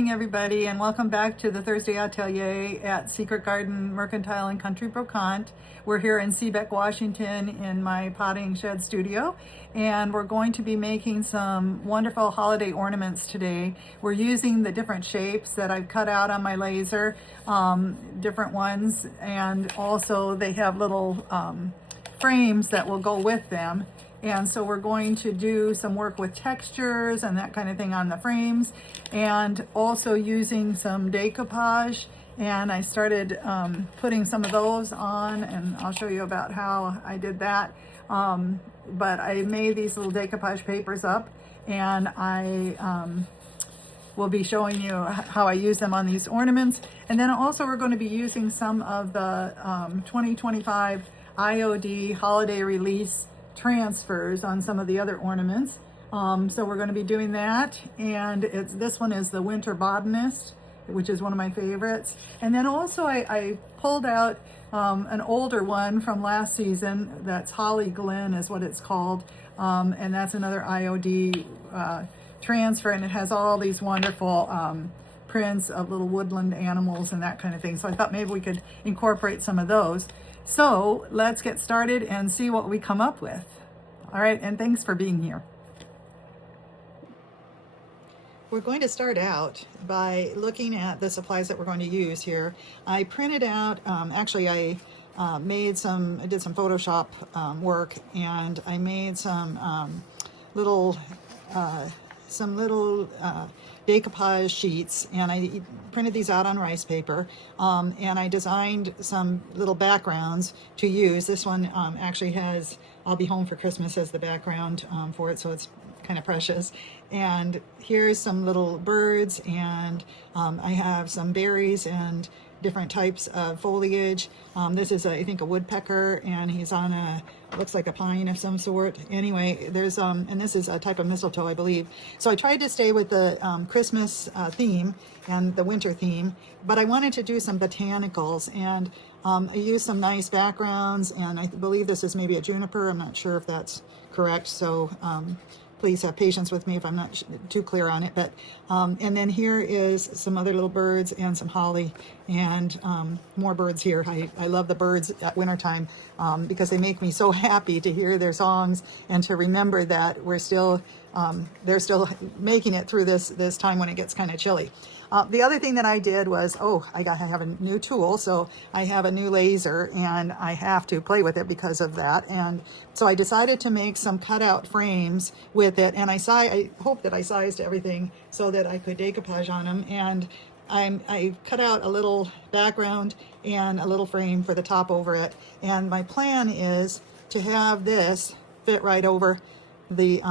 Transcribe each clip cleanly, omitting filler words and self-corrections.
morning, everybody, and welcome back to the Thursday Atelier at Secret Garden, Mercantile, and Country Brocante. We're here in Seabeck, Washington in my potting shed studio, and we're going to be making some wonderful holiday ornaments today. We're using the different shapes that I've cut out on my laser, different ones, and also they have little frames that will go with them. And so we're going to do some work with textures and that kind of thing on the frames, and also using some decoupage. And I started putting some of those on, and I'll show you about how I did that. But I made these little decoupage papers up, and I will be showing you how I use them on these ornaments. And then also we're going to be using some of the 2025 IOD holiday release transfers on some of the other ornaments. So we're going to be doing that, and this one is the Winter Botanist, which is one of my favorites. And then also I pulled out an older one from last season. That's Holly Glen is what it's called, and that's another IOD transfer, and it has all these wonderful prints of little woodland animals and that kind of thing. So I thought maybe we could incorporate some of those. So let's get started and see what we come up with. All right, and thanks for being here. We're going to start out by looking at the supplies that we're going to use here. I printed out, actually I did some Photoshop work, and I made some little decoupage sheets, and I printed these out on rice paper, and I designed some little backgrounds to use. This one actually has "I'll Be Home for Christmas" as the background for it, so it's kind of precious. And here's some little birds, and I have some berries and different types of foliage. This is, I think, a woodpecker, and he's on looks like a pine of some sort. Anyway, there's, and this is a type of mistletoe, I believe. So I tried to stay with the Christmas theme and the winter theme, but I wanted to do some botanicals, and I used some nice backgrounds, and I believe this is maybe a juniper. I'm not sure if that's correct, so please have patience with me if I'm not too clear on it. But and then here is some other little birds and some holly, and more birds here. I love the birds at wintertime because they make me so happy to hear their songs and to remember that we're still they're still making it through this time when it gets kind of chilly. The other thing that I did was, I have a new tool, so I have a new laser, and I have to play with it because of that. And so I decided to make some cutout frames with it, and I hope that I sized everything so that I could decoupage on them. And I cut out a little background and a little frame for the top over it. And my plan is to have this fit right over the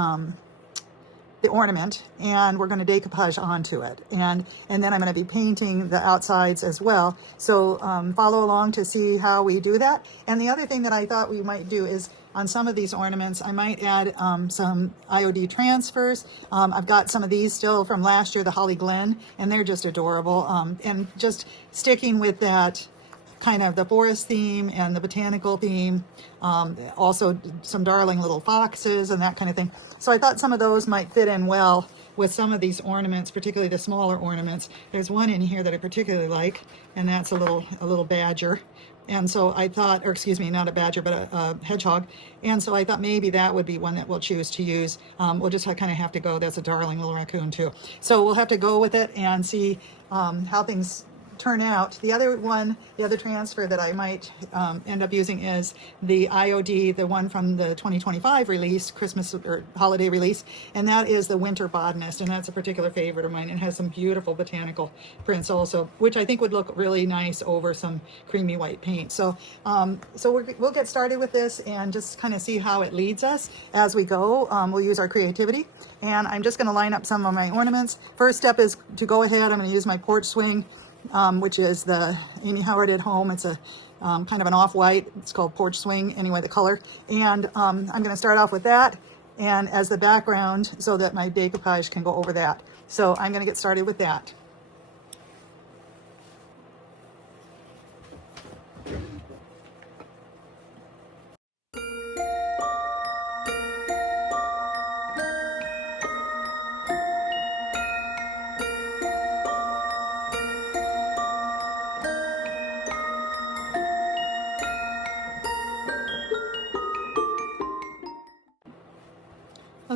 ornament, and we're going to decoupage onto it, and then I'm going to be painting the outsides as well. So follow along to see how we do that. And the other thing that I thought we might do is on some of these ornaments I might add some IOD transfers. I've got some of these still from last year, the Holly Glen, and they're just adorable, and just sticking with that kind of the forest theme and the botanical theme, also some darling little foxes and that kind of thing. So I thought some of those might fit in well with some of these ornaments, particularly the smaller ornaments. There's one in here that I particularly like, and that's a little badger. And so I thought, or excuse me, not a badger, but a hedgehog. And so I thought maybe that would be one that we'll choose to use. We'll just kind of have to go. That's a darling little raccoon too. So we'll have to go with it and see how things turn out. The other transfer that I might end up using is the IOD, the one from the 2025 release, Christmas or holiday release, and that is the Winter Botanist, and that's a particular favorite of mine. It has some beautiful botanical prints also, which I think would look really nice over some creamy white paint. So we'll get started with this and just kind of see how it leads us as we go. We'll use our creativity, and I'm just going to line up some of my ornaments. First step is to go ahead. I'm going to use my porch swing, which is the Amy Howard at Home. It's a kind of an off-white. It's called Porch Swing, anyway, the color. And I'm going to start off with that and as the background so that my decoupage can go over that. So I'm going to get started with that.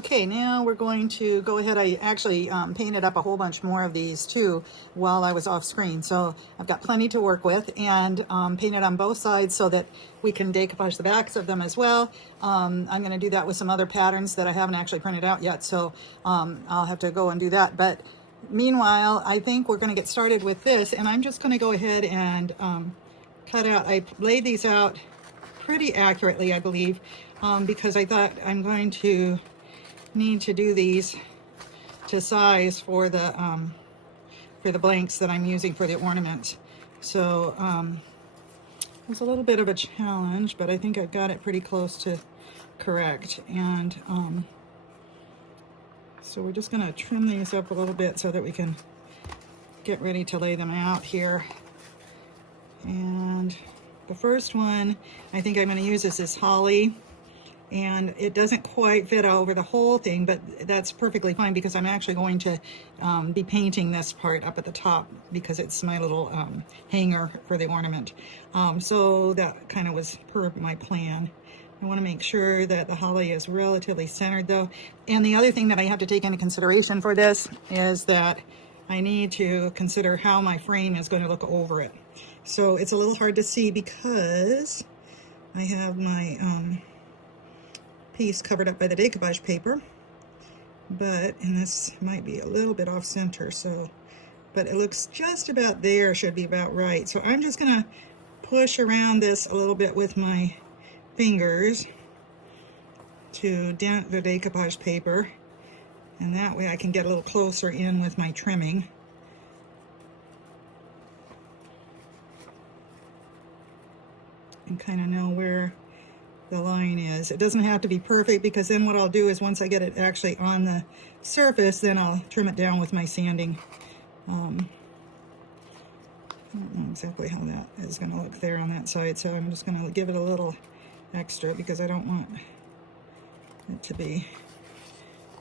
Okay, now we're going to go ahead. I actually painted up a whole bunch more of these too while I was off screen. So I've got plenty to work with, and painted on both sides so that we can decoupage the backs of them as well. I'm going to do that with some other patterns that I haven't actually printed out yet. So I'll have to go and do that. But meanwhile, I think we're going to get started with this, and I'm just going to go ahead and cut out. I laid these out pretty accurately, I believe, because I thought I'm going to need to do these to size for the blanks that I'm using for the ornament. So it was a little bit of a challenge, but I think I got it pretty close to correct. And so we're just going to trim these up a little bit so that we can get ready to lay them out here. And the first one I think I'm going to use is this holly. And it doesn't quite fit over the whole thing, but that's perfectly fine because I'm actually going to be painting this part up at the top because it's my little hanger for the ornament. So that kind of was per my plan. I want to make sure that the holly is relatively centered though. And the other thing that I have to take into consideration for this is that I need to consider how my frame is going to look over it. So it's a little hard to see because I have my piece covered up by the decoupage paper, and this might be a little bit off center, so, but it looks just about there, should be about right. So I'm just gonna push around this a little bit with my fingers to dent the decoupage paper, and that way I can get a little closer in with my trimming. And kind of know where the line is. It doesn't have to be perfect because then what I'll do is once I get it actually on the surface, then I'll trim it down with my sanding. I don't know exactly how that is going to look there on that side, so I'm just going to give it a little extra because I don't want it to be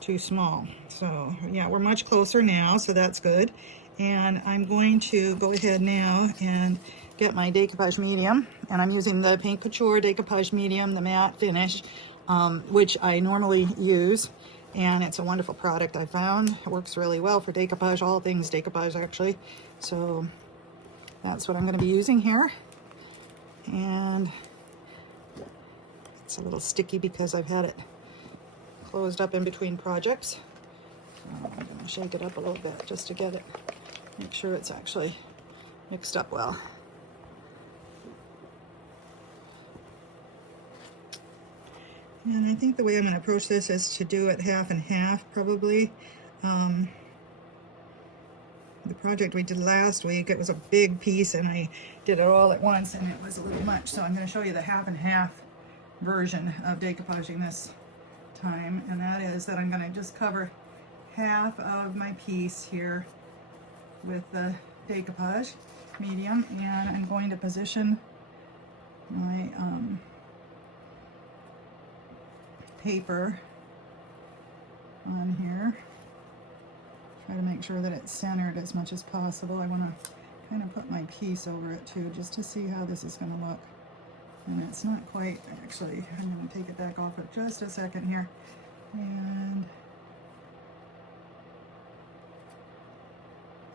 too small. So yeah, we're much closer now, so that's good. And I'm going to go ahead now and get my decoupage medium, and I'm using the Paint Couture decoupage medium, the matte finish, which I normally use, and it's a wonderful product I found. It works really well for decoupage, all things decoupage actually. So that's what I'm going to be using here, and it's a little sticky because I've had it closed up in between projects. So I'm going to shake it up a little bit just to get it, make sure it's actually mixed up well. And I think the way I'm going to approach this is to do it half and half, probably. The project we did last week, it was a big piece, and I did it all at once, and it was a little much. So I'm going to show you the half and half version of decoupaging this time, and that is that I'm going to just cover half of my piece here with the decoupage medium, and I'm going to position my paper on here. Try to make sure that it's centered as much as possible. I want to kind of put my piece over it too, just to see how this is going to look. And it's not quite, actually, I'm going to take it back off for just a second here. And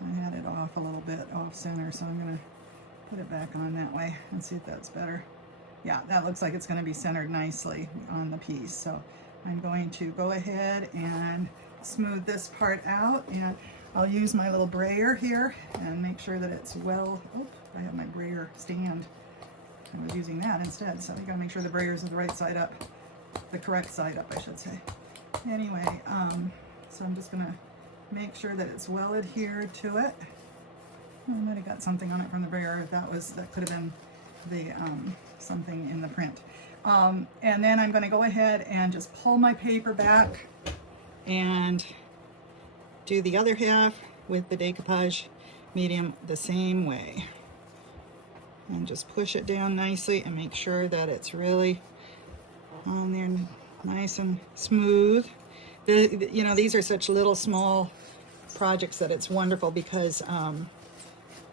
I had it off a little bit, off center, so I'm going to put it back on that way and see if that's better. Yeah, that looks like it's going to be centered nicely on the piece. So I'm going to go ahead and smooth this part out, and I'll use my little brayer here and make sure that it's well, oh, I have my brayer stand. I was using that instead, so you gotta make sure the brayer is the right side up, the correct side up, I should say. Anyway, so I'm just gonna make sure that it's well adhered to it. I might have got something on it from the brayer. That could have been the something in the print. And then I'm going to go ahead and just pull my paper back and do the other half with the decoupage medium the same way. And just push it down nicely and make sure that it's really on there nice and smooth. You know, these are such little small projects that it's wonderful because I'm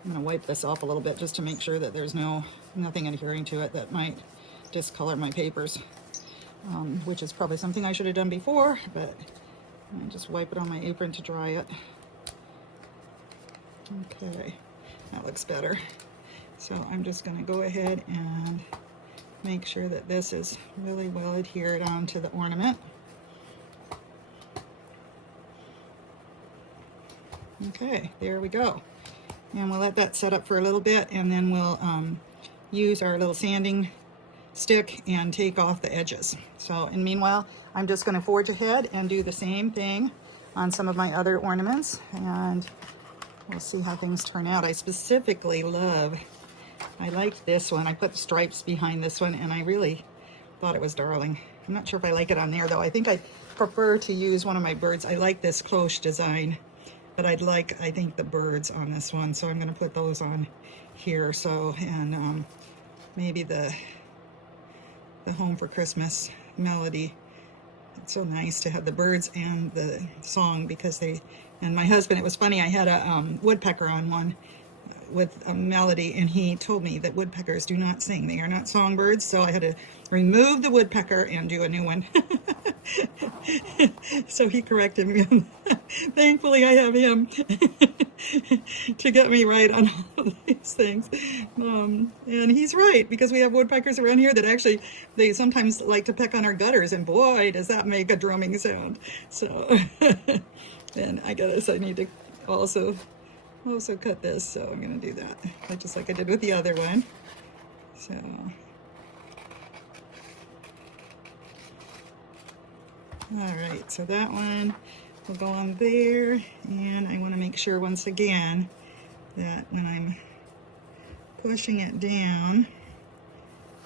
going to wipe this off a little bit just to make sure that there's nothing adhering to it that might discolor my papers. which is probably something I should have done before, but I just wipe it on my apron to dry it. Okay, that looks better. So I'm just going to go ahead and make sure that this is really well adhered onto the ornament. Okay, there we go. And we'll let that set up for a little bit, and then we'll use our little sanding stick and take off the edges. So, and meanwhile, I'm just going to forge ahead and do the same thing on some of my other ornaments, and we'll see how things turn out. I specifically I like this one. I put the stripes behind this one, and I really thought it was darling. I'm not sure if I like it on there, though. I think I prefer to use one of my birds. I like this cloche design, but I think the birds on this one, so I'm going to put those on here. So, and maybe the Home for Christmas melody. It's so nice to have the birds and the song, because and my husband, it was funny, I had a woodpecker on one with a melody, and he told me that woodpeckers do not sing. They are not songbirds, so I had to remove the woodpecker and do a new one. So he corrected me. Thankfully, I have him to get me right on all of these things. And he's right, because we have woodpeckers around here that actually, they sometimes like to peck on our gutters, and boy, does that make a drumming sound. So, and I guess I need to also cut this, so I'm going to do that, just like I did with the other one. So, all right, so that one will go on there, and I want to make sure once again that when I'm pushing it down,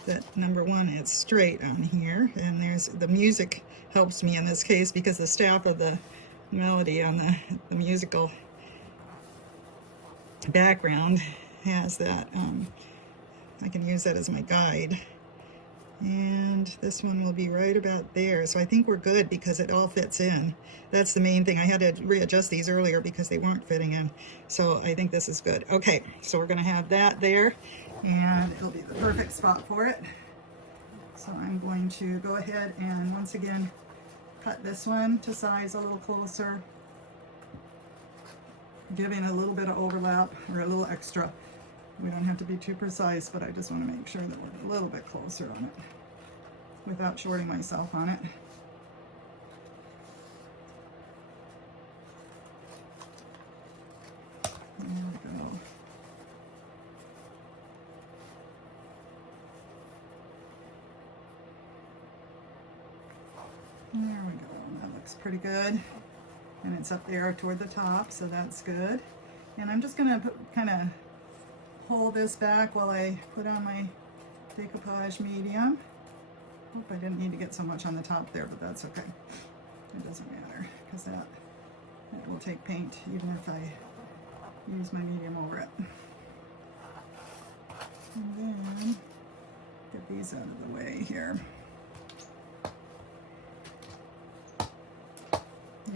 that number one, it's straight on here, and there's the music helps me in this case, because the staff of the melody on the musical background has that. I can use that as my guide. And this one will be right about there. So I think we're good, because it all fits in. That's the main thing. I had to readjust these earlier because they weren't fitting in. So I think this is good. Okay, so we're going to have that there, and it'll be the perfect spot for it. So I'm going to go ahead and once again cut this one to size a little closer, giving a little bit of overlap, or a little extra. We don't have to be too precise, but I just want to make sure that we're a little bit closer on it without shorting myself on it. There we go. There we go. That looks pretty good. And it's up there toward the top, so that's good. And I'm just going to kind of pull this back while I put on my decoupage medium. Hope I didn't need to get so much on the top there, but that's okay. It doesn't matter, because that will take paint even if I use my medium over it. And then get these out of the way here.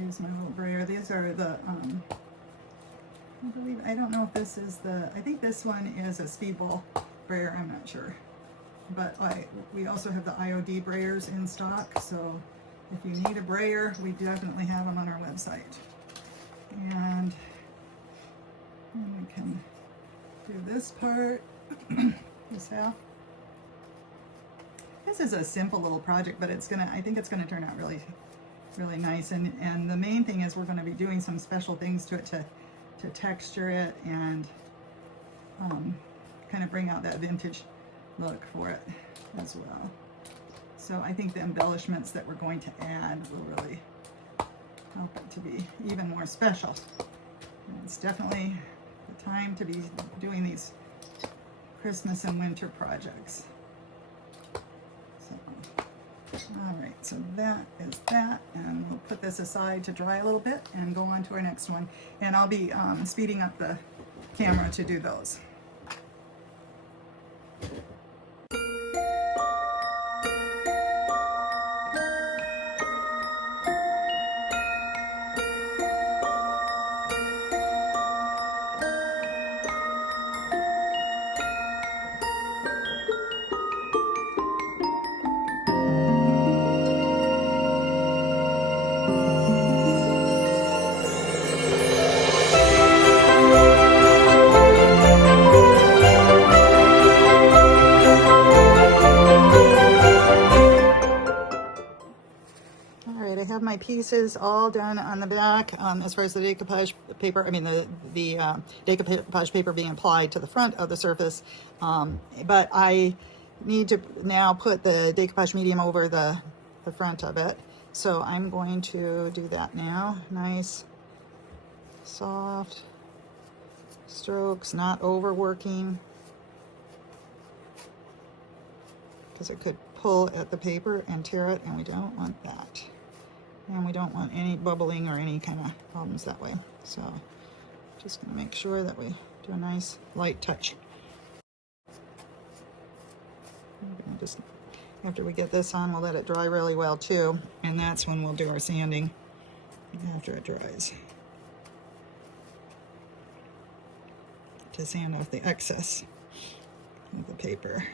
Use my little brayer. These are the I don't know if this is I think this one is a speedball brayer, I'm not sure. But we also have the IOD brayers in stock, so if you need a brayer, we definitely have them on our website. And we can do this part, this half. This is a simple little project, but I think it's gonna turn out really, really nice. And the main thing is we're gonna be doing some special things to it to texture it and kind of bring out that vintage look for it as well. So I think the embellishments that we're going to add will really help it to be even more special. And it's definitely the time to be doing these Christmas and winter projects. All right, so that is that, and we'll put this aside to dry a little bit and go on to our next one. And I'll be speeding up the camera to do those. my pieces all done on the back as far as the decoupage paper, I mean the decoupage paper being applied to the front of the surface. But I need to now put the decoupage medium over the front of it. So I'm going to do that now. Nice, soft strokes, not overworking, because it could pull at the paper and tear it, and we don't want that. And we don't want any bubbling or any kind of problems that way. So just going to make sure that we do a nice light touch. Just after we get this on, we'll let it dry really well too, and that's when we'll do our sanding after it dries, to sand off the excess of the paper.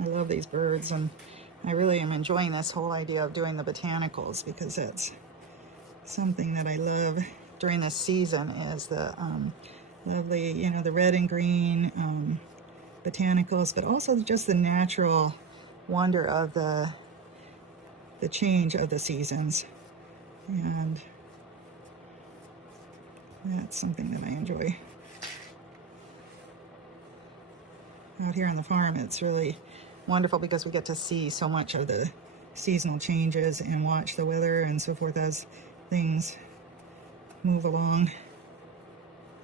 I love these birds, and I really am enjoying this whole idea of doing the botanicals, because it's something that I love during this season, is the lovely, you know, the red and green botanicals, but also just the natural wonder of the change of the seasons. And that's something that I enjoy. Out here on the farm, it's really wonderful because we get to see so much of the seasonal changes and watch the weather and so forth as things move along.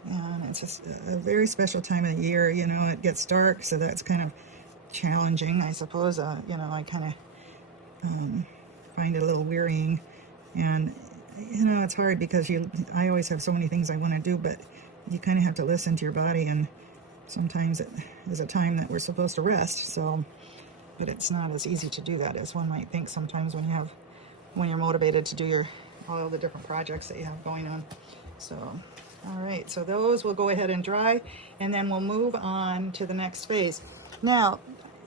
And it's just a very special time of the year. You know, it gets dark, so that's kind of challenging, I suppose. You know, I kind of find it a little wearying, and you know, it's hard because I always have so many things I want to do, but you kind of have to listen to your body, and sometimes it is a time that we're supposed to rest. So, but it's not as easy to do that as one might think sometimes when you're motivated to do all the different projects that you have going on. So, all right, so those will go ahead and dry, and then we'll move on to the next phase. Now,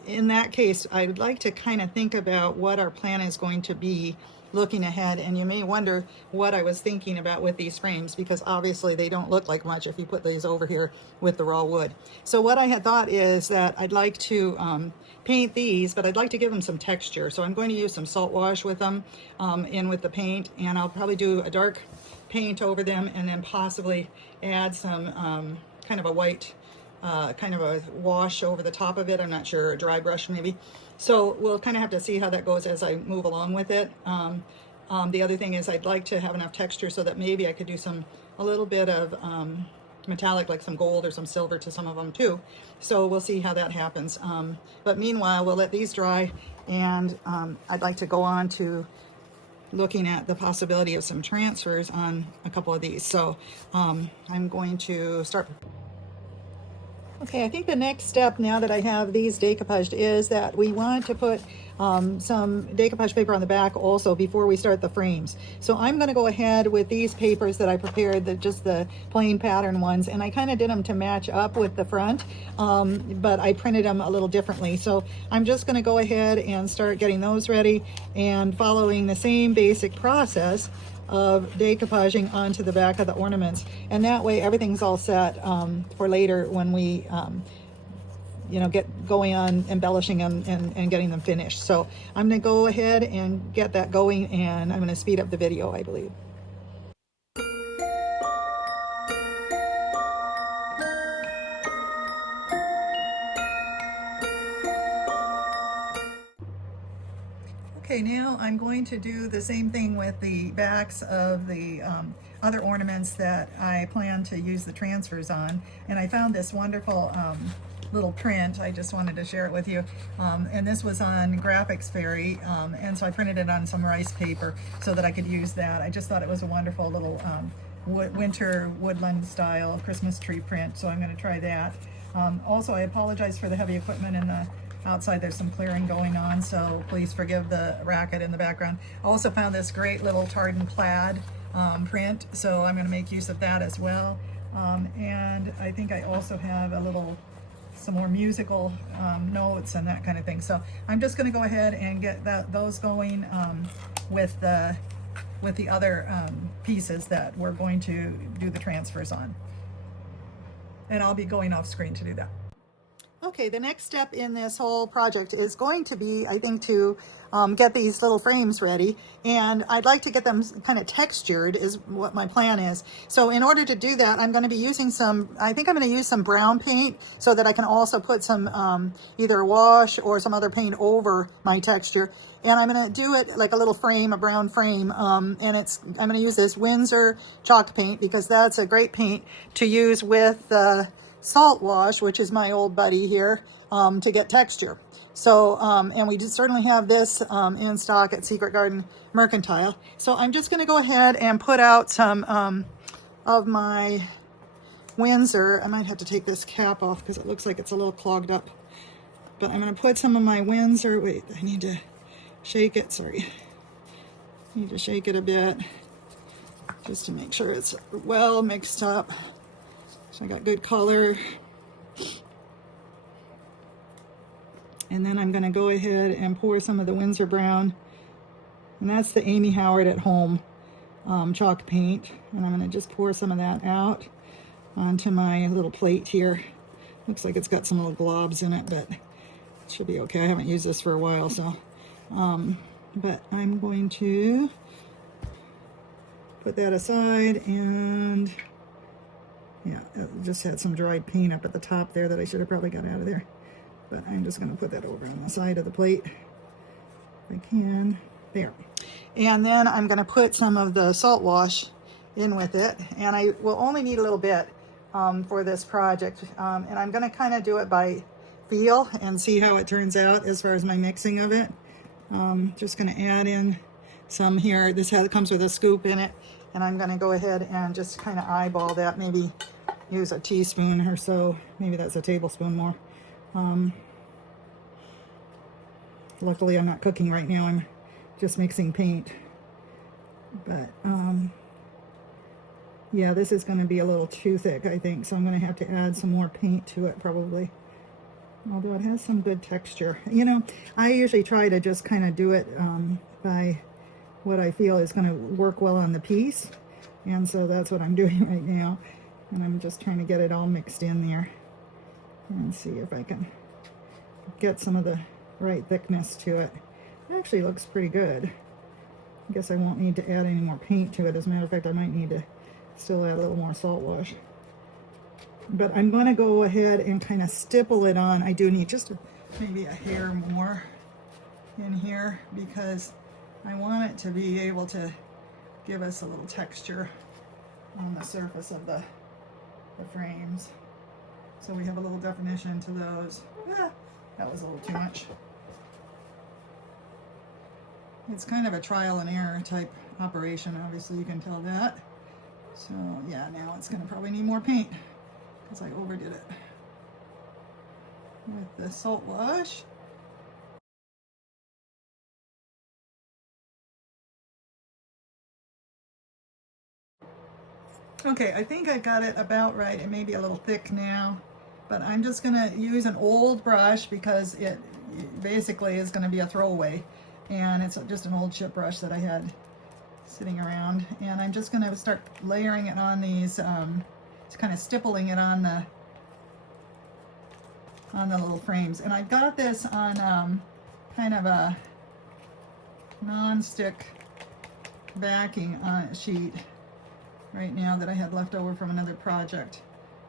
in that case, I would like to kind of think about what our plan is going to be looking ahead, and you may wonder what I was thinking about with these frames, because obviously they don't look like much if you put these over here with the raw wood. So what I had thought is that I'd like to paint these, but I'd like to give them some texture. So I'm going to use some salt wash with them in with the paint, and I'll probably do a dark paint over them, and then possibly add some kind of a white kind of a wash over the top of it. I'm not sure, a dry brush maybe. So we'll kind of have to see how that goes as I move along with it. The other thing is I'd like to have enough texture so that maybe I could do a little bit of metallic, like some gold or some silver to some of them too. So we'll see how that happens. But meanwhile, we'll let these dry, and I'd like to go on to looking at the possibility of some transfers on a couple of these. So I'm going to start. Okay, I think the next step, now that I have these decoupaged, is that we want to put some decoupage paper on the back also before we start the frames. So I'm going to go ahead with these papers that I prepared, just the plain pattern ones, and I kind of did them to match up with the front, but I printed them a little differently. So I'm just going to go ahead and start getting those ready and following the same basic process of decoupaging onto the back of the ornaments, and that way everything's all set for later when we you know, get going on embellishing them and getting them finished. So I'm going to go ahead and get that going, and I'm going to speed up the video, I believe. Okay, now I'm going to do the same thing with the backs of the other ornaments that I plan to use the transfers on. And I found this wonderful little print. I just wanted to share it with you. And this was on Graphics Fairy, and so I printed it on some rice paper so that I could use that. I just thought it was a wonderful little winter woodland style Christmas tree print, so I'm going to try that. Also, I apologize for the heavy equipment in the outside. There's some clearing going on, so please forgive the racket in the background. I also found this great little tartan plaid print, so I'm going to make use of that as well. And I think I also have some more musical notes and that kind of thing. So I'm just going to go ahead and get those going with the other pieces that we're going to do the transfers on. And I'll be going off screen to do that. Okay, the next step in this whole project is going to be, I think, to get these little frames ready, and I'd like to get them kind of textured is what my plan is. So in order to do that, I'm going to be using I think I'm going to use some brown paint so that I can also put some either wash or some other paint over my texture. And I'm going to do it like a little frame, a brown frame, and I'm going to use this Windsor chalk paint because that's a great paint to use with salt wash, which is my old buddy here, to get texture. So, and we certainly have this in stock at Secret Garden Mercantile. So I'm just going to go ahead and put out some of my Windsor. I might have to take this cap off because it looks like it's a little clogged up. But I'm going to put some of my Windsor. Wait, I need to shake it. Sorry. I need to shake it a bit just to make sure it's well mixed up. So I got good color. And then I'm going to go ahead and pour some of the Windsor Brown. And that's the Amy Howard at Home chalk paint. And I'm going to just pour some of that out onto my little plate here. Looks like it's got some little globs in it, but it should be okay. I haven't used this for a while, so. But I'm going to put that aside, and yeah, it just had some dried paint up at the top there that I should have probably got out of there. But I'm just going to put that over on the side of the plate if I can. There. And then I'm going to put some of the salt wash in with it. And I will only need a little bit for this project. And I'm going to kind of do it by feel and see how it turns out as far as my mixing of it. Just going to add in some here. This comes with a scoop in it. And I'm going to go ahead and just kind of eyeball that. Maybe use a teaspoon or so. Maybe that's a tablespoon more. Luckily I'm not cooking right now, I'm just mixing paint. But yeah, this is going to be a little too thick, I think, so I'm going to have to add some more paint to it probably. Although it has some good texture. You know, I usually try to just kind of do it by what I feel is going to work well on the piece, and so that's what I'm doing right now. And I'm just trying to get it all mixed in there and see if I can get some of the right thickness to it. It actually looks pretty good. I guess I won't need to add any more paint to it. As a matter of fact, I might need to still add a little more salt wash. But I'm going to go ahead and kind of stipple it on. I do need just maybe a hair more in here because I want it to be able to give us a little texture on the surface of the frames. So we have a little definition to those. That was a little too much. It's kind of a trial and error type operation, obviously you can tell that. So yeah, now it's going to probably need more paint because I overdid it with the salt wash. Okay, I think I got it about right. It may be a little thick now, but I'm just going to use an old brush because it basically is going to be a throwaway, and it's just an old chip brush that I had sitting around, and I'm just going to start layering it on these, kind of stippling it on the little frames. And I got this on kind of a non-stick backing sheet right now that I had left over from another project,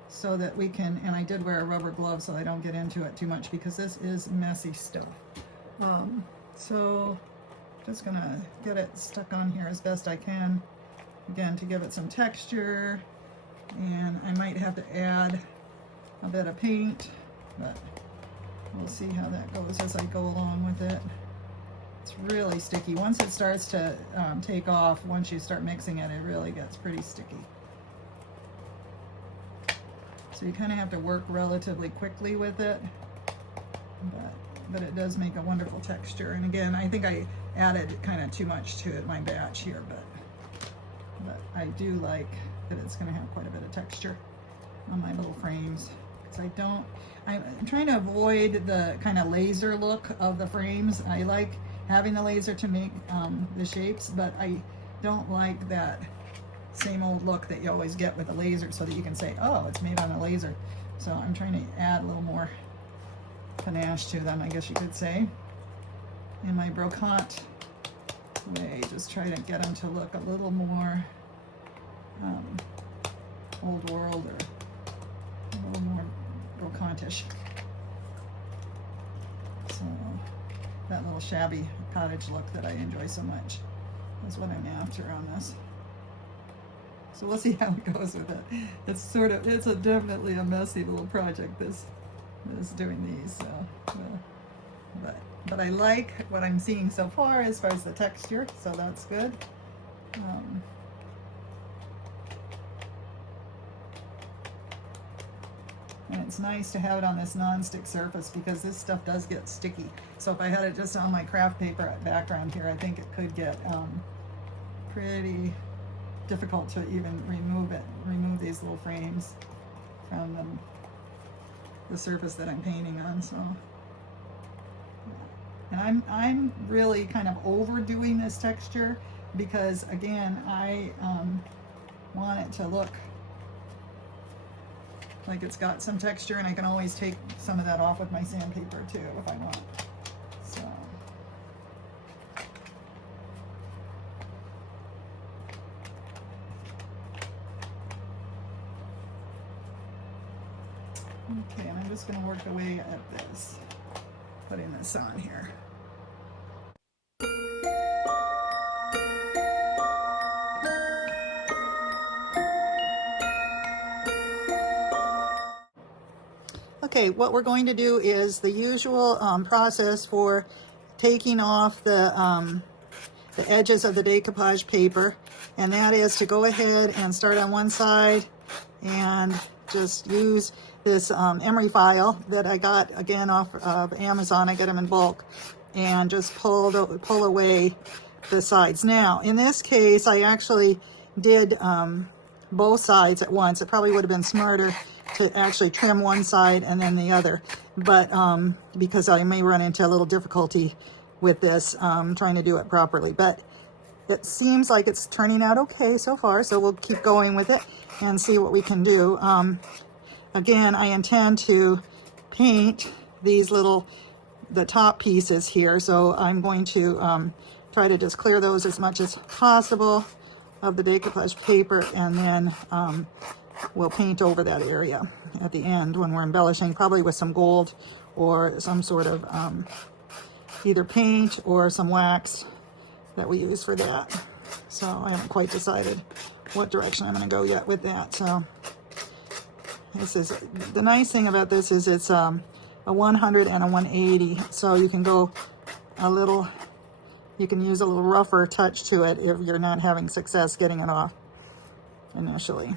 so that we can, and I did wear a rubber glove so I don't get into it too much because this is messy stuff. So just gonna get it stuck on here as best I can, again, to give it some texture. And I might have to add a bit of paint, but we'll see how that goes as I go along with it. It's really sticky. Once it starts to take off, once you start mixing it, it really gets pretty sticky. So you kind of have to work relatively quickly with it, but it does make a wonderful texture. And again, I think I added kind of too much to it, my batch here, but I do like that it's going to have quite a bit of texture on my little frames. Because I'm trying to avoid the kind of laser look of the frames. I like having the laser to make the shapes, but I don't like that same old look that you always get with a laser, so that you can say, oh, it's made on a laser. So I'm trying to add a little more panache to them, I guess you could say. In my Brocante way, just try to get them to look a little more old world, or a little more Brocante-ish. So that little shabby cottage look that I enjoy so much is what I'm after on this. So we'll see how it goes with it. It's definitely a messy little project, this doing these. So, but I like what I'm seeing so far as far as the texture, so that's good. And it's nice to have it on this non-stick surface because this stuff does get sticky. So if I had it just on my craft paper background here, I think it could get pretty difficult to even remove these little frames from the surface that I'm painting on. So, and I'm really kind of overdoing this texture because, again, I want it to look like it's got some texture, and I can always take some of that off with my sandpaper too if I want. So okay, and I'm just going to work away at this, putting this on here. Okay, what we're going to do is the usual process for taking off the edges of the decoupage paper, and that is to go ahead and start on one side and just use this emery file that I got again off of Amazon. I get them in bulk, and just pull away the sides. Now in this case I actually did both sides at once. It probably would have been smarter to actually trim one side and then the other, but because I may run into a little difficulty with this trying to do it properly, but it seems like it's turning out okay so far, so we'll keep going with it and see what we can do. Again, I intend to paint these the top pieces here, so I'm going to try to just clear those as much as possible of the decoupage paper, and then we'll paint over that area at the end when we're embellishing, probably with some gold or some sort of either paint or some wax that we use for that. So I haven't quite decided what direction I'm going to go yet with that. So this is the nice thing about this is it's a 100 and a 180, so you can go you can use a little rougher touch to it if you're not having success getting it off initially.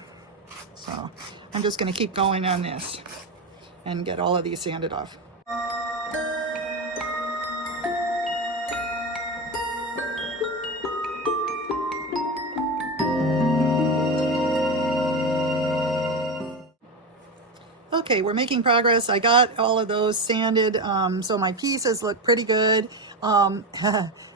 So I'm just going to keep going on this and get all of these sanded off. Okay, we're making progress. I got all of those sanded, so my pieces look pretty good.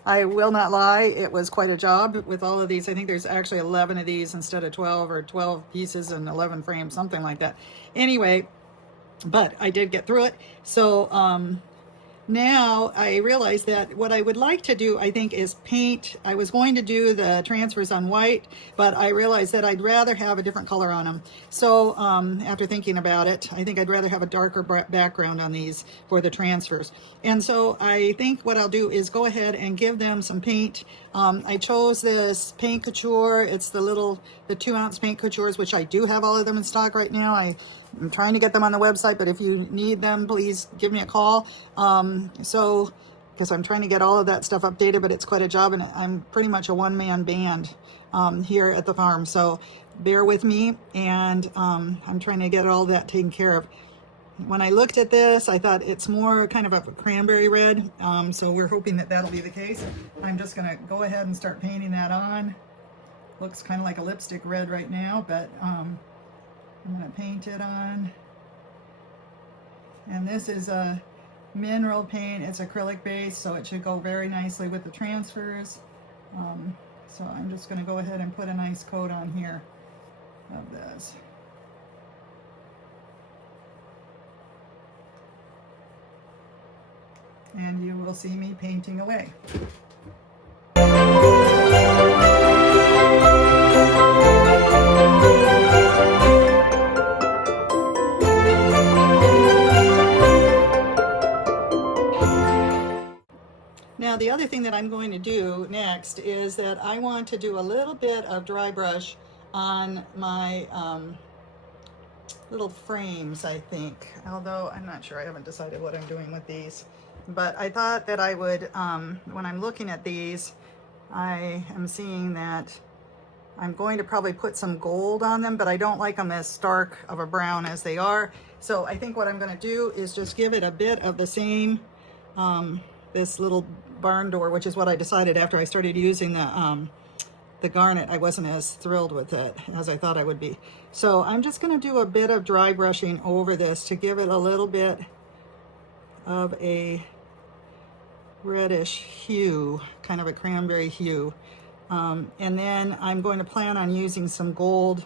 I will not lie, it was quite a job with all of these. I think there's actually 11 of these instead of 12, or 12 pieces and 11 frames, something like that. Anyway, but I did get through it. So now I realize that what I would like to do, I think, is paint. I was going to do the transfers on white, but I realized that I'd rather have a different color on them. So after thinking about it, I think I'd rather have a darker background on these for the transfers. And so I think what I'll do is go ahead and give them some paint. I chose this paint couture. It's the 2-ounce paint coutures, which I do have all of them in stock right now. I'm trying to get them on the website, but if you need them, please give me a call. So, because I'm trying to get all of that stuff updated, but it's quite a job, and I'm pretty much a one-man band here at the farm. So bear with me, and I'm trying to get all that taken care of. When I looked at this, I thought it's more kind of a cranberry red, so we're hoping that that'll be the case. I'm just going to go ahead and start painting that on. Looks kind of like a lipstick red right now, but I'm going to paint it on. And this is a mineral paint. It's acrylic base, so it should go very nicely with the transfers. So I'm just going to go ahead and put a nice coat on here of this. and you will see me painting away. Now the other thing that I'm going to do next is that I want to do a little bit of dry brush on my little frames, I think, although I'm not sure. I haven't decided what I'm doing with these, but I thought that I would, when I'm looking at these, I am seeing that I'm going to probably put some gold on them, but I don't like them as stark of a brown as they are. So I think what I'm going to do is just give it a bit of the same, this little barn door, which is what I decided after I started using the garnet. I wasn't as thrilled with it as I thought I would be. So I'm just going to do a bit of dry brushing over this to give it a little bit of a reddish hue, kind of a cranberry hue. And then I'm going to plan on using some gold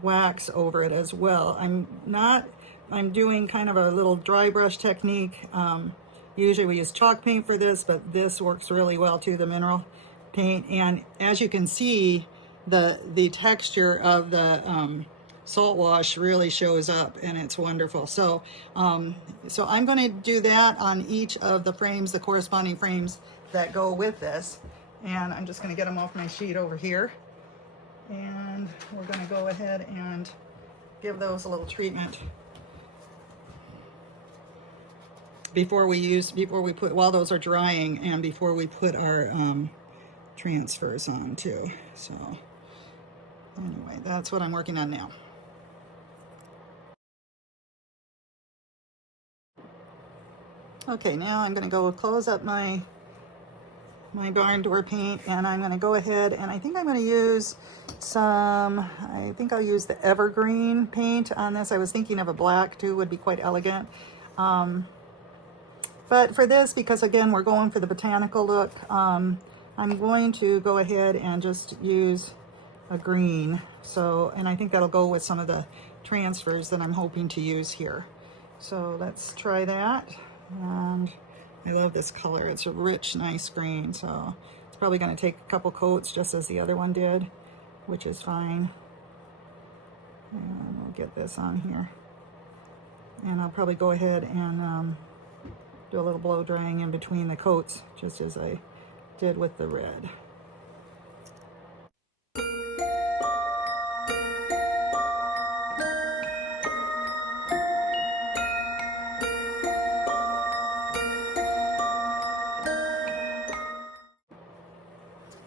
wax over it as well. I'm doing kind of a little dry brush technique. Usually we use chalk paint for this, but this works really well too, the mineral paint. And as you can see, the texture of the salt wash really shows up, and it's wonderful. So so I'm going to do that on each of the frames, the corresponding frames that go with this. And I'm just going to get them off my sheet over here, and we're going to go ahead and give those a little treatment before we put, while those are drying, and before we put our transfers on too. So anyway, that's what I'm working on now. Okay, now I'm going to go close up my barn door paint, and I'm going to go ahead, and I think I'm going to use I think I'll use the evergreen paint on this. I was thinking of a black too, would be quite elegant. But for this, because again, we're going for the botanical look, I'm going to go ahead and just use a green. So, and I think that'll go with some of the transfers that I'm hoping to use here. So let's try that. And I love this color. It's a rich, nice green. So it's probably going to take a couple coats just as the other one did, which is fine. And we'll get this on here. And I'll probably go ahead and do a little blow drying in between the coats, just as I did with the red.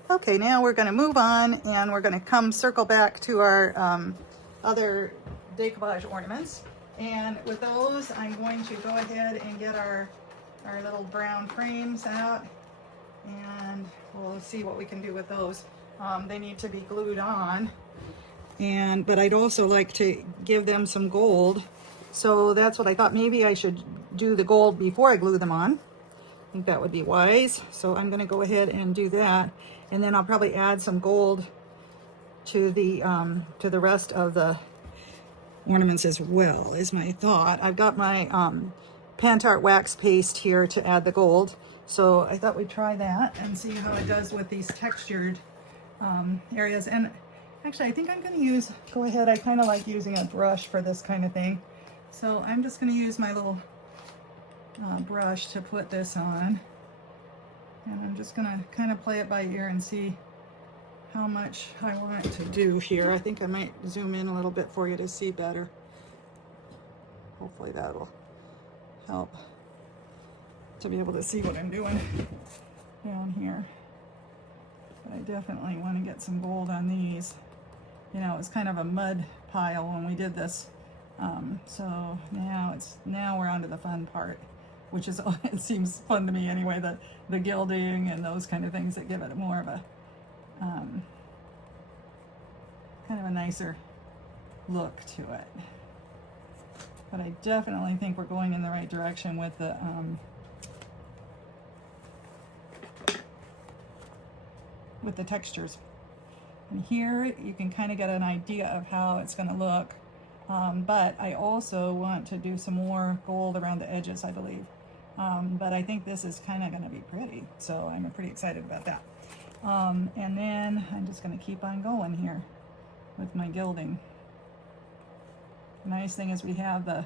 Okay, now we're going to move on, and we're going to circle back to our other decoupage ornaments. And with those, I'm going to go ahead and get our little brown frames out, and we'll see what we can do with those. They need to be glued on, but I'd also like to give them some gold. So that's what I thought. Maybe I should do the gold before I glue them on. I think that would be wise. So I'm going to go ahead and do that, and then I'll probably add some gold to the rest of the ornaments as well, is my thought. I've got my Pantart wax paste here to add the gold, so I thought we'd try that and see how it does with these textured areas. And actually, I think I'm going to go ahead, I kind of like using a brush for this kind of thing, so I'm just going to use my little brush to put this on, and I'm just going to kind of play it by ear and see how much I want to do here. I think I might zoom in a little bit for you to see better. Hopefully that'll help to be able to see what I'm doing down here. But I definitely want to get some gold on these. You know, it's kind of a mud pile when we did this. So now we're on to the fun part, which is, it seems fun to me anyway, the gilding and those kind of things that give it more of a kind of a nicer look to it. But I definitely think we're going in the right direction with the textures. And here you can kind of get an idea of how it's going to look. But I also want to do some more gold around the edges, I believe. But I think this is kind of going to be pretty, so I'm pretty excited about that. And then I'm just going to keep on going here with my gilding. The nice thing is we have the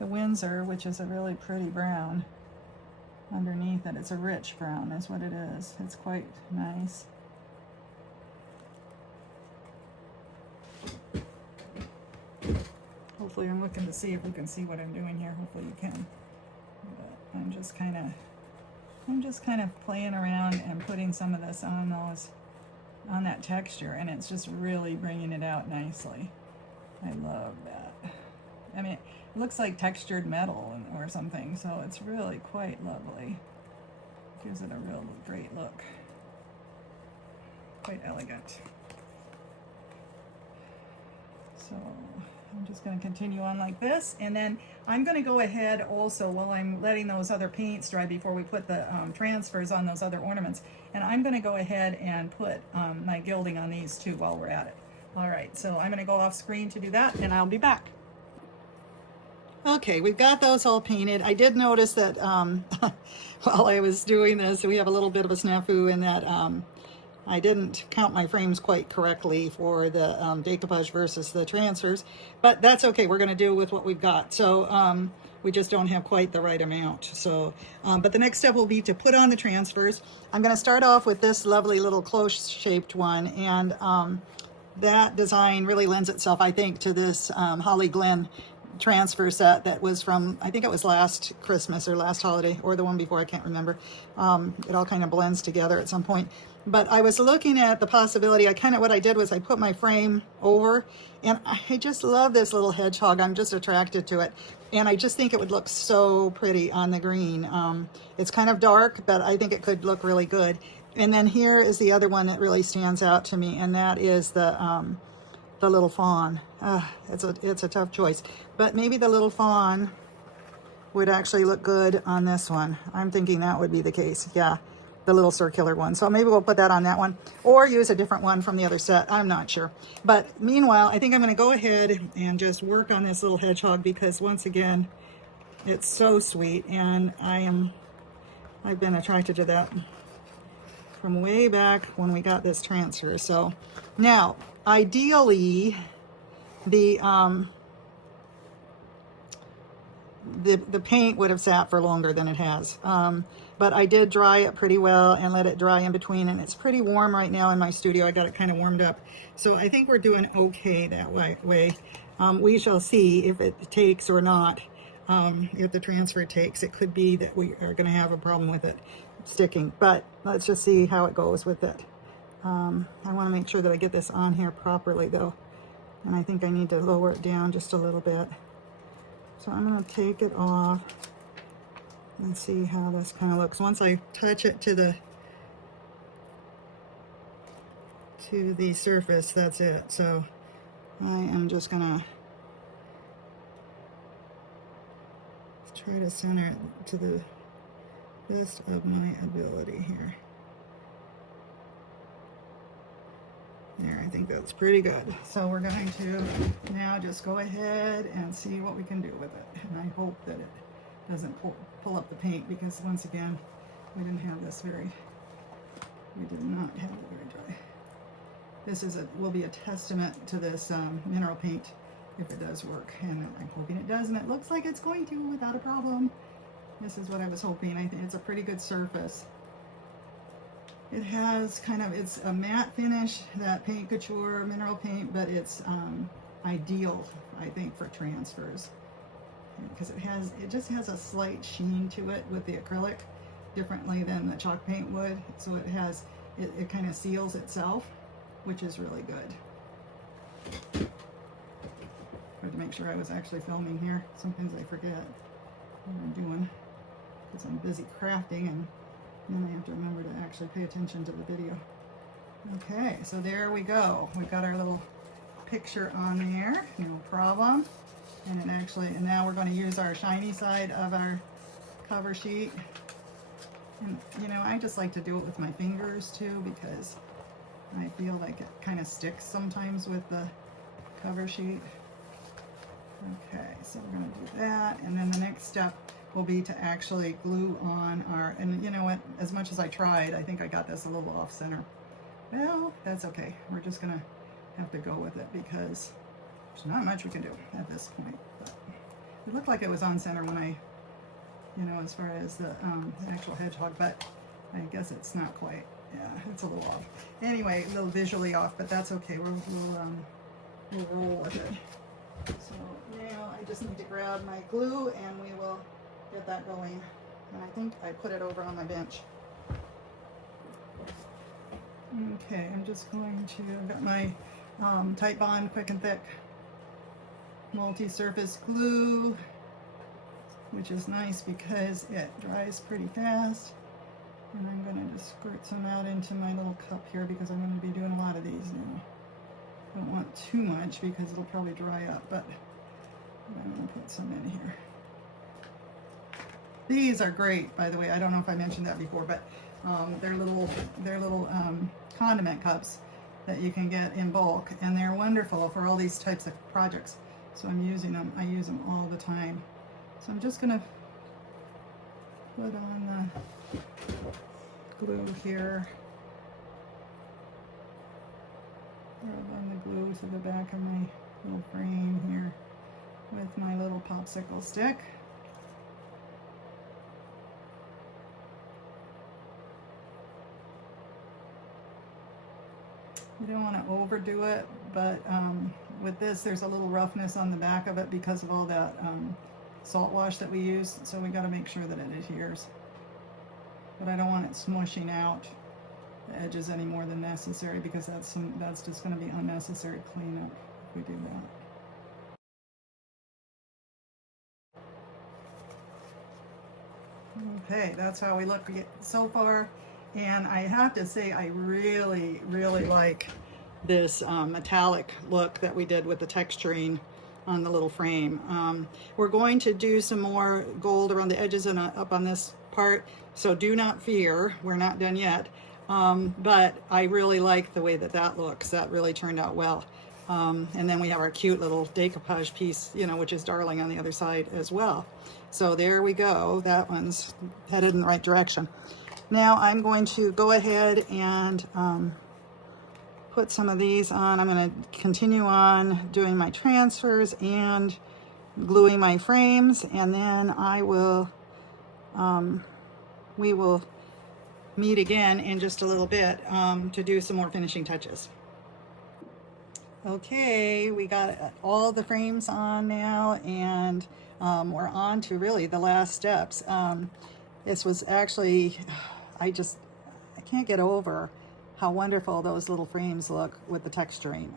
Windsor, which is a really pretty brown underneath it. It's a rich brown is what it is. It's quite nice. Hopefully I'm looking to see if we can see what I'm doing here. Hopefully you can. But I'm just kind of playing around and putting some of this on that texture, and it's just really bringing it out nicely. I love that. I mean, it looks like textured metal or something, so it's really quite lovely. Gives it a real great look. Quite elegant. So I'm just going to continue on like this, and then I'm going to go ahead also while I'm letting those other paints dry before we put the transfers on those other ornaments, and I'm going to go ahead and put my gilding on these too while we're at it. All right, so I'm going to go off screen to do that, and I'll be back. Okay, we've got those all painted. I did notice that while I was doing this, we have a little bit of a snafu in that I didn't count my frames quite correctly for the decoupage versus the transfers, but that's okay. We're going to do with what we've got. So we just don't have quite the right amount. So, but the next step will be to put on the transfers. I'm going to start off with this lovely little close-shaped one, and that design really lends itself, I think, to this Holly Glen transfer set that was from, I think it was last Christmas or last holiday, or the one before, I can't remember. It all kind of blends together at some point. But I was looking at the possibility, what I did was I put my frame over, and I just love this little hedgehog. I'm just attracted to it. And I just think it would look so pretty on the green. It's kind of dark, but I think it could look really good. And then here is the other one that really stands out to me, and that is the little fawn. It's a tough choice, but maybe the little fawn would actually look good on this one. I'm thinking that would be the case. Yeah, the little circular one. So maybe we'll put that on that one, or use a different one from the other set. I'm not sure. But meanwhile, I think I'm going to go ahead and just work on this little hedgehog, because once again, it's so sweet, and I've been attracted to that from way back when we got this transfer. So now, ideally, the paint would have sat for longer than it has, but I did dry it pretty well and let it dry in between, and it's pretty warm right now in my studio. I got it kind of warmed up, so I think we're doing okay that way. We shall see if it takes or not. If the transfer takes, it could be that we are going to have a problem with it sticking, but let's just see how it goes with it. I want to make sure that I get this on here properly though, and I think I need to lower it down just a little bit. So I'm going to take it off and see how this kind of looks. Once I touch it to the surface, that's it. So I am just going to try to center it to the best of my ability here. There, I think that's pretty good. So we're going to now just go ahead and see what we can do with it. And I hope that it doesn't pull up the paint, because once again, we did not have it very dry. This will be a testament to this mineral paint if it does work, and I'm hoping it does, and it looks like it's going to without a problem. This is what I was hoping. I think it's a pretty good surface. It has it's a matte finish, that Paint Couture mineral paint, but it's ideal, I think, for transfers, because it just has a slight sheen to it with the acrylic, differently than the chalk paint would. So it kind of seals itself, which is really good. Tried to make sure I was actually filming here. Sometimes I forget what I'm doing because I'm busy crafting, and then I have to remember to actually pay attention to the video. Okay, so there we go. We've got our little picture on there, no problem. And now we're going to use our shiny side of our cover sheet. And I just like to do it with my fingers too, because I feel like it kind of sticks sometimes with the cover sheet. Okay, so we're going to do that, and then the next step will be to actually glue on our, and you know what, as much as I tried, I think I got this a little off center. Well, that's okay. We're just going to have to go with it because there's not much we can do at this point. But it looked like it was on center when I, you know, as far as the actual hedgehog, but I guess it's not quite. Yeah, it's a little off. Anyway, a little visually off, but that's okay. We'll roll with it. So now I just need to grab my glue and we will get that going. And I think I put it over on my bench. Okay, I'm just going to, I've got my Tight Bond Quick and Thick multi-surface glue, which is nice because it dries pretty fast. And I'm going to just squirt some out into my little cup here because I'm going to be doing a lot of these now. Don't want too much because it'll probably dry up, but I'm going to put some in here. These are great, by the way. I don't know if I mentioned that before, but they're little condiment cups that you can get in bulk, and they're wonderful for all these types of projects. So I'm using them. I use them all the time. So I'm just going to put on the glue here. Rub on the glue to the back of my little frame here with my little popsicle stick. You don't want to overdo it, but with this there's a little roughness on the back of it because of all that salt wash that we use, so we got to make sure that it adheres. But I don't want it smushing out the edges any more than necessary because that's just going to be unnecessary cleanup if we do that. Okay, that's how we look so far, and I have to say I really like this metallic look that we did with the texturing on the little frame. We're going to do some more gold around the edges and up on this part, so do not fear, we're not done yet. But I really like the way that looks. That really turned out well. And then we have our cute little decoupage piece, you know, which is darling on the other side as well. So there we go. That one's headed in the right direction. Now I'm going to go ahead and put some of these on. I'm going to continue on doing my transfers and gluing my frames, and then I will, we will meet again in just a little bit to do some more finishing touches. Okay, we got all the frames on now, and we're on to really the last steps. This was actually, I can't get over how wonderful those little frames look with the texturing.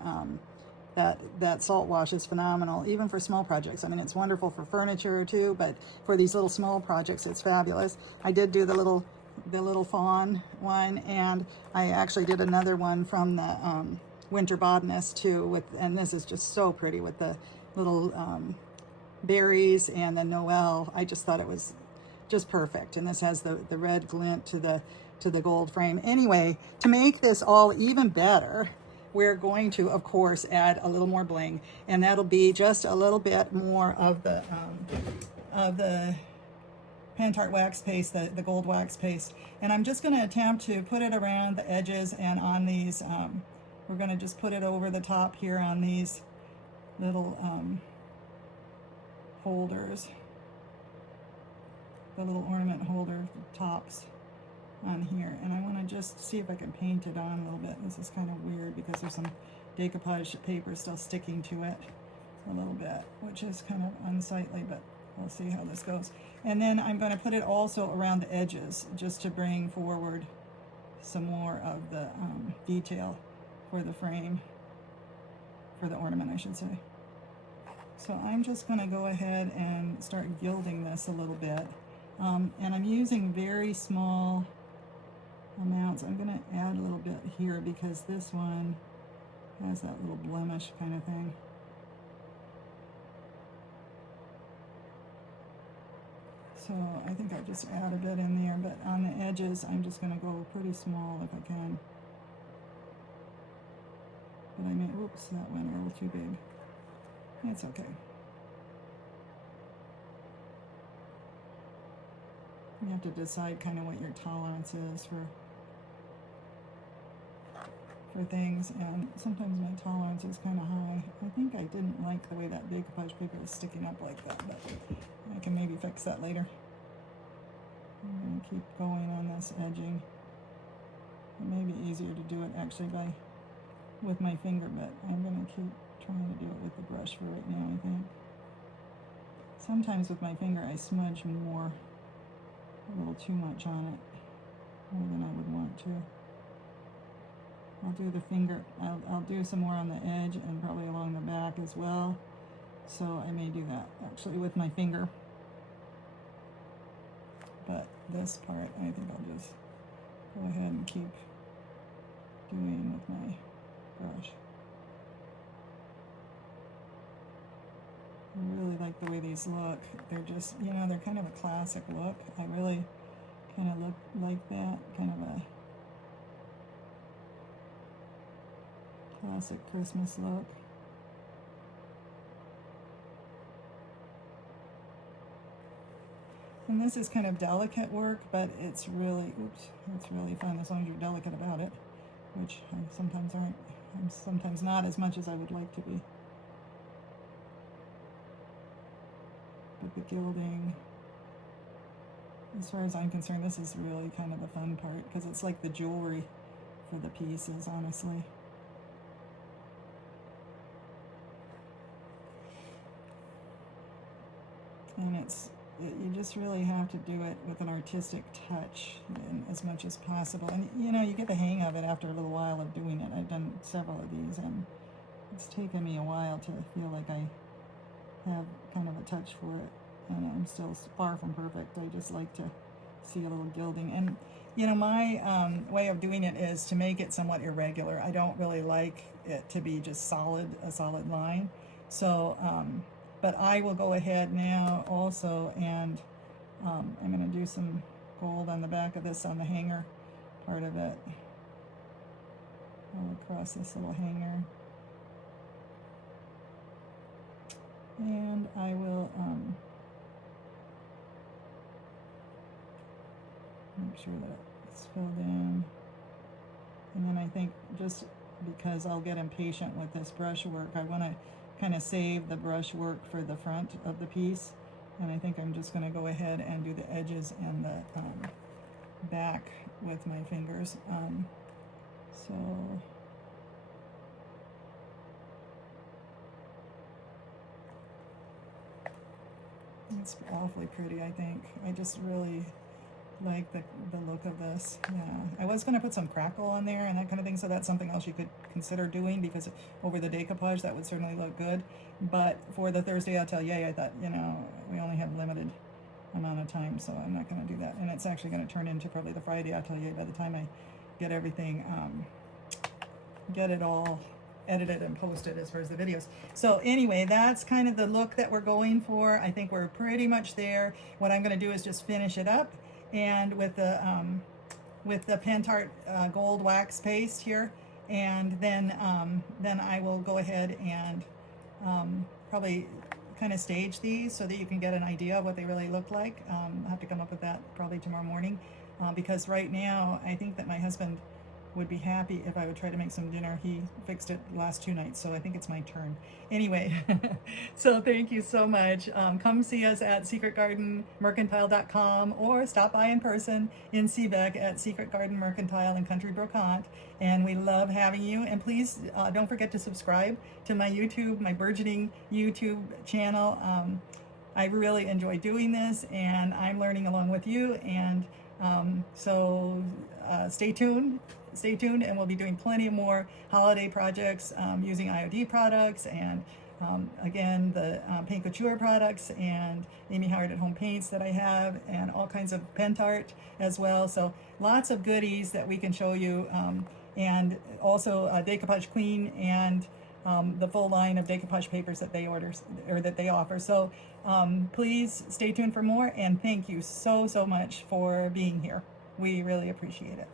That salt wash is phenomenal, even for small projects. I mean, it's wonderful for furniture too, but for these little small projects, it's fabulous. I did do the little fawn one, and I actually did another one from the winter botanist too, and this is just so pretty with the little berries and the Noel. I just thought it was just perfect, and this has the red glint to the gold frame. Anyway, to make this all even better, we're going to, of course, add a little more bling, and that'll be just a little bit more of the Pantart wax paste, the gold wax paste. And I'm just going to attempt to put it around the edges and on these, we're going to just put it over the top here on these little holders, the little ornament holder tops on here. And I want to just see if I can paint it on a little bit. This is kind of weird because there's some decoupage paper still sticking to it a little bit, which is kind of unsightly, but we'll see how this goes. And then I'm going to put it also around the edges just to bring forward some more of the detail for the frame, for the ornament, I should say. So I'm just going to go ahead and start gilding this a little bit. And I'm using very small amounts. I'm going to add a little bit here because this one has that little blemish kind of thing. So I think I'll just add a bit in there, but on the edges I'm just going to go pretty small if I can. But I may, oops, that went a little too big. It's okay. You have to decide kind of what your tolerance is for things, and sometimes my tolerance is kind of high. I think I didn't like the way that decoupage paper is sticking up like that, but I can maybe fix that later. I'm going to keep going on this edging. It may be easier to do it actually with my finger, but I'm going to keep trying to do it with the brush for right now, I think. Sometimes with my finger I smudge more, a little too much on it, more than I would want to. I'll do the finger, I'll do some more on the edge and probably along the back as well. So I may do that actually with my finger. But this part, I think I'll just go ahead and keep doing with my brush. I really like the way these look. They're just, you know, they're kind of a classic look. I really kind of look like that, kind of a classic Christmas look. And this is kind of delicate work, but it's really, it's really fun as long as you're delicate about it, which I sometimes aren't. I'm sometimes not as much as I would like to be. But the gilding, as far as I'm concerned, this is really kind of the fun part because it's like the jewelry for the pieces, honestly. And you just really have to do it with an artistic touch as much as possible. And you know, you get the hang of it after a little while of doing it. I've done several of these and it's taken me a while to feel like I have kind of a touch for it. And I'm still far from perfect. I just like to see a little gilding. And you know, my way of doing it is to make it somewhat irregular. I don't really like it to be just a solid line. So, but I will go ahead now also and I'm going to do some gold on the back of this, on the hanger part of it, all across this little hanger. And I will make sure that it's filled in. And then I think just because I'll get impatient with this brush work, I want to kind of save the brush work for the front of the piece, and I think I'm just going to go ahead and do the edges and the back with my fingers. So it's awfully pretty, I think. I just really like the look of this. Yeah, I was going to put some crackle on there and that kind of thing, so that's something else you could consider doing, because over the decoupage that would certainly look good. But for the Thursday Atelier, I thought, you know, we only have limited amount of time, so I'm not going to do that. And it's actually going to turn into probably the Friday Atelier by the time I get everything, get it all edited and posted as far as the videos. So anyway, that's kind of the look that we're going for. I think we're pretty much there. What I'm going to do is just finish it up, and with the Pentart gold wax paste here, and then I will go ahead and probably kind of stage these so that you can get an idea of what they really look like. I'll have to come up with that probably tomorrow morning, because right now I think that my husband would be happy if I would try to make some dinner. He fixed it the last 2 nights, so I think it's my turn. Anyway, so thank you so much. Come see us at secretgardenmercantile.com or stop by in person in Seebeck at Secret Garden Mercantile in Country Brocante. And we love having you. And please don't forget to subscribe to my YouTube, my burgeoning YouTube channel. I really enjoy doing this, and I'm learning along with you. And so stay tuned, and we'll be doing plenty more holiday projects using IOD products, and again, the paint couture products, and Amy Howard at Home Paints that I have, and all kinds of Pentart as well. So lots of goodies that we can show you, and also Decoupage Queen and the full line of decoupage papers that they order, or that they offer. So please stay tuned for more, and thank you so much for being here. We really appreciate it.